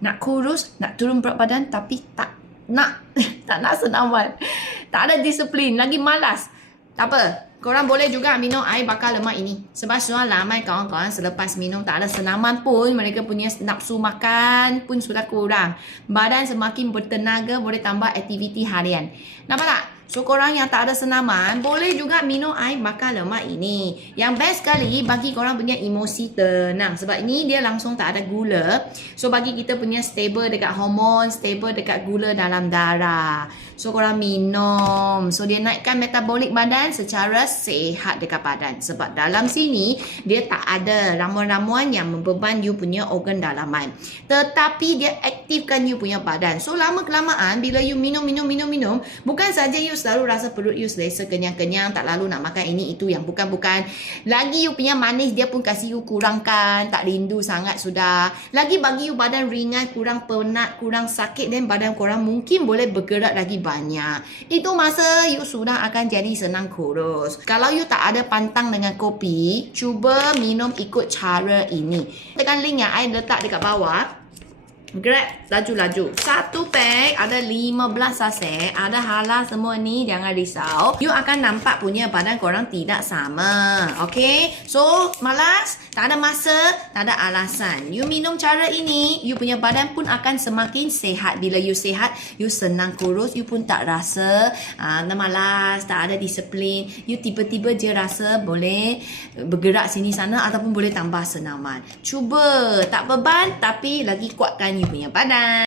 nak kurus, nak turun berat badan tapi tak nak tak nak senaman. Tak ada disiplin, lagi malas. Tak apa. Korang boleh juga minum air bakar lemak ini. Sebab sudah ramai kawan-kawan selepas minum tak ada senaman pun, mereka punya nafsu makan pun sudah kurang. Badan semakin bertenaga, boleh tambah aktiviti harian. Nampak tak? So, korang yang tak ada senaman, boleh juga minum air bakar lemak ini. Yang best sekali bagi korang punya emosi tenang. Sebab ini dia langsung tak ada gula. So, bagi kita punya stable dekat hormon, stable dekat gula dalam darah. So, korang minum. So, dia naikkan metabolik badan secara sehat dekat badan. Sebab dalam sini, dia tak ada ramuan-ramuan yang membeban you punya organ dalaman. Tetapi, dia aktifkan you punya badan. So, lama-kelamaan, bila you minum, bukan saja you selalu rasa perut you selesa kenyang-kenyang, tak lalu nak makan ini itu yang bukan-bukan. Lagi you punya manis dia pun kasih you kurangkan, tak rindu sangat sudah. Lagi bagi you badan ringan, kurang penat, kurang sakit, dan badan korang mungkin boleh bergerak lagi banyak. Itu masa you sudah akan jadi senang kurus. Kalau you tak ada pantang dengan kopi, cuba minum ikut cara ini. Tekan link yang I letak dekat bawah. Grab laju-laju. Satu pack ada 15 saset. Ada halal semua ni, jangan risau. You akan nampak punya badan korang tidak sama. Okay? So, malas, tak ada masa, tak ada alasan. You minum cara ini, you punya badan pun akan semakin sehat. Bila you sehat, you senang kurus, you pun tak rasa malas, tak ada disiplin. You tiba-tiba je rasa boleh bergerak sini sana ataupun boleh tambah senaman. Cuba, tak beban tapi lagi kuatkan you punya badan.